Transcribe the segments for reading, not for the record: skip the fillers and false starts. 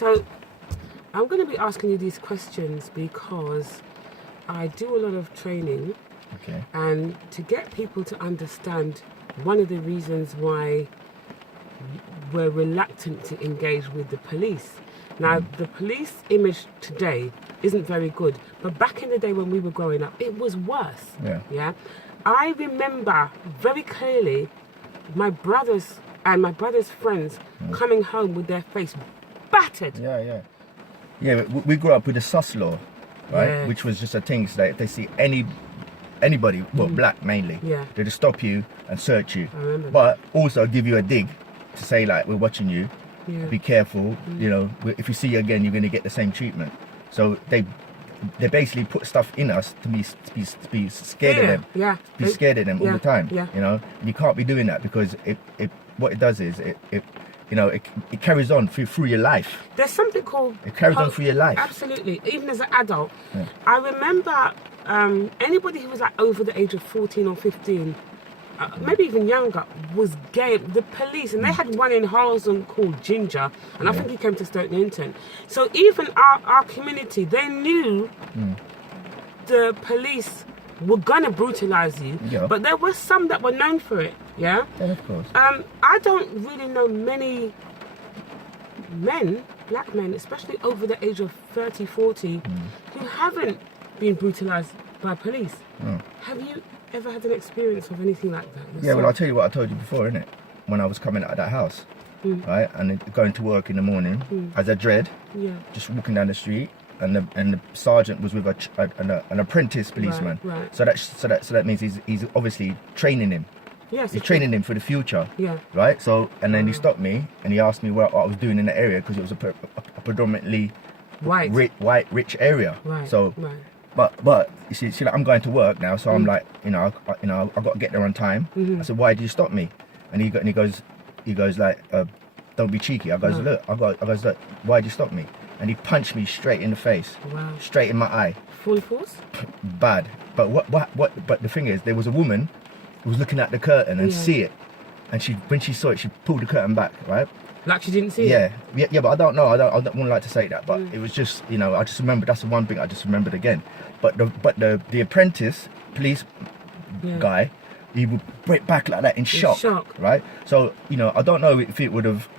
So I'm going to be asking you these questions because I do a lot of training. Okay. And to get people to understand one of the reasons why we're reluctant to engage with the police. Now, the police image today isn't very good, but back in the day when we were growing up, it was worse. Yeah. I remember very clearly my brothers and my brother's friends coming home with their face battered. Yeah. We grew up with the sus law, right? Yes. Which was just a thing so that if they see anybody, well, black mainly, they just stop you and search you. I remember But also give you a dig to say like, we're watching you. Yeah. Be careful. You know, if you see you again, you're going to get the same treatment. So they basically put stuff in us to be scared of them. Yeah. Be scared of them all the time. Yeah. You know, you can't be doing that because what it does is it carries on through your life. There's something called... It carries on through your life. Absolutely. Even as an adult. Yeah. I remember anybody who was like over the age of 14 or 15, maybe even younger, was gay. The police, and they had one in Harlesden called Ginger, and I think he came to Stoke Newington. So even our community, they knew the police were going to brutalise you, but there were some that were known for it, Yeah, of course. I don't really know many men, black men, especially over the age of 30, 40, who haven't been brutalised by police. Have you ever had an experience of anything like that yourself? Yeah, well, I'll tell you what I told you before, innit? When I was coming out of that house, right? And then going to work in the morning as a dread, just walking down the street, and the sergeant was with an apprentice policeman. Right. So that means he's obviously training him. Yes, He's training him for the future. Yeah. Right. So and then he stopped me and he asked me what I was doing in the area because it was a predominantly White. rich area. Right. So. Right. But you see, like, I'm going to work now, so I'm like, I got to get there on time. I said, why did you stop me? And he goes like, don't be cheeky. I goes, look, why did you stop me? And he punched me straight in the face, straight in my eye. Full force? Bad. But But the thing is, there was a woman who was looking at the curtain and see it, and when she saw it, she pulled the curtain back, right? Like she didn't see it? Yeah, but I don't know. I don't like to say that, but it was just, I just remember, that's the one thing I just remembered again. But the apprentice police guy, he would break back like that in shock, right? So, I don't know if it would have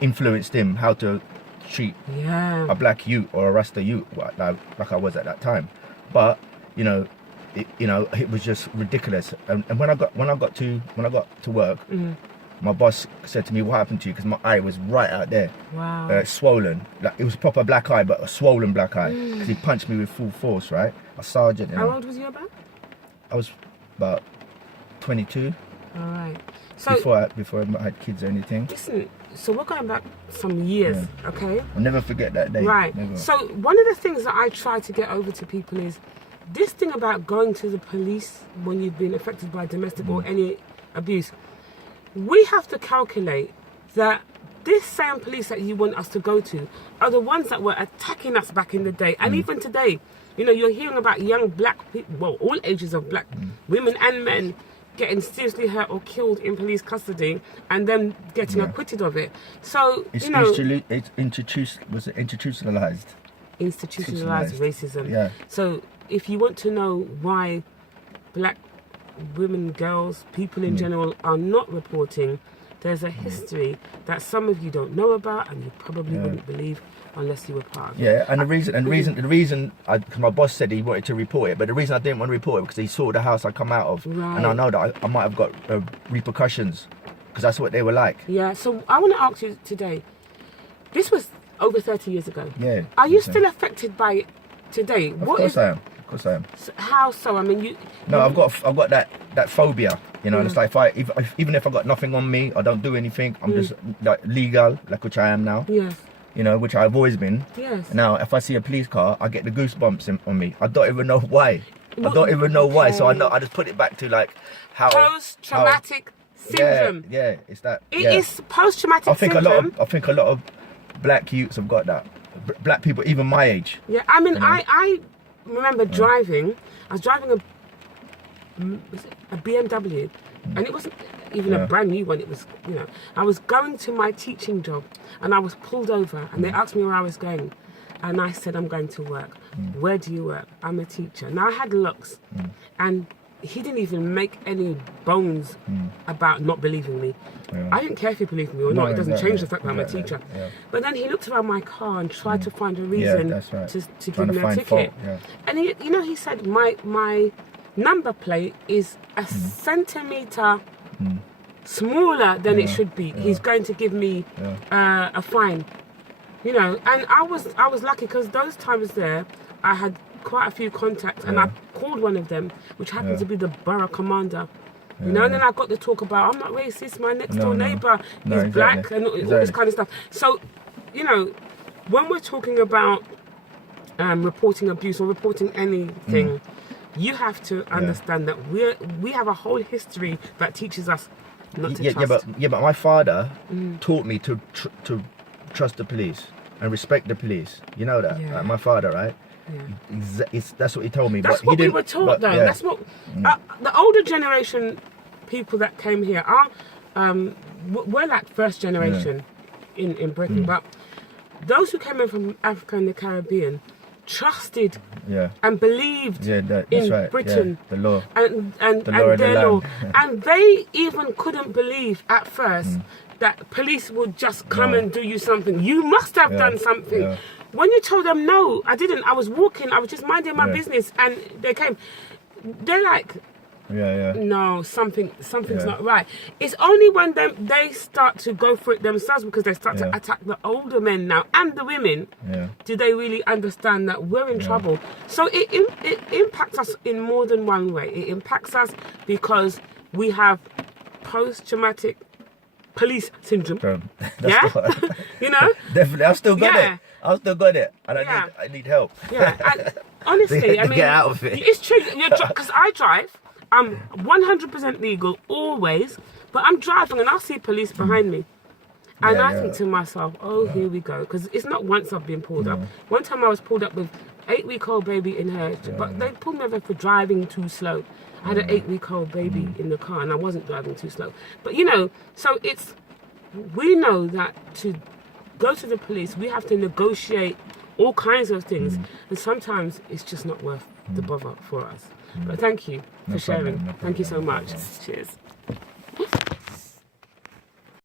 influenced him how to treat a black youth or a Rasta youth like I was at that time. But, it was just ridiculous. And when I got to work, my boss said to me, what happened to you? Because my eye was right out there. Wow. Swollen. Like, it was a proper black eye, but a swollen black eye. Because he punched me with full force, right? A sergeant. How old was you about? I was about 22. All right. So before I had kids or anything. Listen, so we're going back some years, okay? I'll never forget that day. Right. Never. So one of the things that I try to get over to people is this thing about going to the police when you've been affected by domestic or any abuse. We have to calculate that this same police that you want us to go to are the ones that were attacking us back in the day. And even today, you're hearing about young black people, well, all ages of black women and men getting seriously hurt or killed in police custody and then getting acquitted of it. So, it's institutionalized. Institutionalized racism. Yeah. So if you want to know why black women, girls, people in general are not reporting, there's a history that some of you don't know about and you probably wouldn't believe unless you were part of it. Yeah, and the reason, because my boss said he wanted to report it, but the reason I didn't want to report it because he saw the house I come out of, and I know that I might have got repercussions because that's what they were like. Yeah, so I want to ask you today, this was over 30 years ago. Yeah. Are you still affected by it today? Of course I am. How so? I mean, I've got that phobia. It's like even if I got nothing on me, I don't do anything. I'm just like legal, like which I am now. Yes. Which I've always been. Yes. Now, if I see a police car, I get the goosebumps on me. I don't even know why. So I just put it back to like how post-traumatic syndrome. Yeah, it's that. It is post-traumatic syndrome. I think a lot of black youths have got that. Black people, even my age. Yeah, I mean, I remember driving. I was driving a BMW, and it wasn't. even a brand new one. It was, you know, I was going to my teaching job and I was pulled over and they asked me where I was going. And I said, I'm going to work. Where do you work? I'm a teacher. Now I had looks and he didn't even make any bones about not believing me. I didn't care if he believed me or not. It doesn't change the fact that I'm a teacher. But then he looked around my car and tried to find a reason to give me a ticket. And he, you know, he said my number plate is a centimetre smaller than it should be. He's going to give me a fine. You know, and I was lucky because those times there I had quite a few contacts and I called one of them, which happened to be the borough commander. You know, and then I got to talk about, I'm not racist, my next door neighbour is black and all this kind of stuff. So, you know, when we're talking about reporting abuse or reporting anything, you have to understand that we have a whole history that teaches us not to trust. But my father taught me to trust the police and respect the police. You know that? Like my father, right? That's what he told me. That's but what he didn't, we were taught, though. That's what the older generation people that came here are. We're like first generation in Britain, but those who came in from Africa and the Caribbean trusted and believed in Britain, the law and their law, and they even couldn't believe at first that police would just come and do you something. You must have done something. When you told them, no, I didn't, I was walking, I was just minding my business, and they came, they're like, no, something's not right. It's only when they start to go for it themselves, because they start to attack the older men now and the women, do they really understand that we're in trouble. So it impacts us in more than one way. It impacts us because we have post-traumatic police syndrome. You know? Definitely. I've still got it. And I need help. And honestly, I mean, get out of it. It's true. Because I drive. I'm 100% legal always, but I'm driving and I see police behind me. And I think to myself, oh, here we go. Because it's not once I've been pulled up. One time I was pulled up with 8-week-old baby in her, but they pulled me over for driving too slow. I had an 8-week-old baby in the car and I wasn't driving too slow. But you know, so we know that to go to the police, we have to negotiate all kinds of things. And sometimes it's just not worth the bother for us. But thank you for sharing. Thank you so much. Cheers.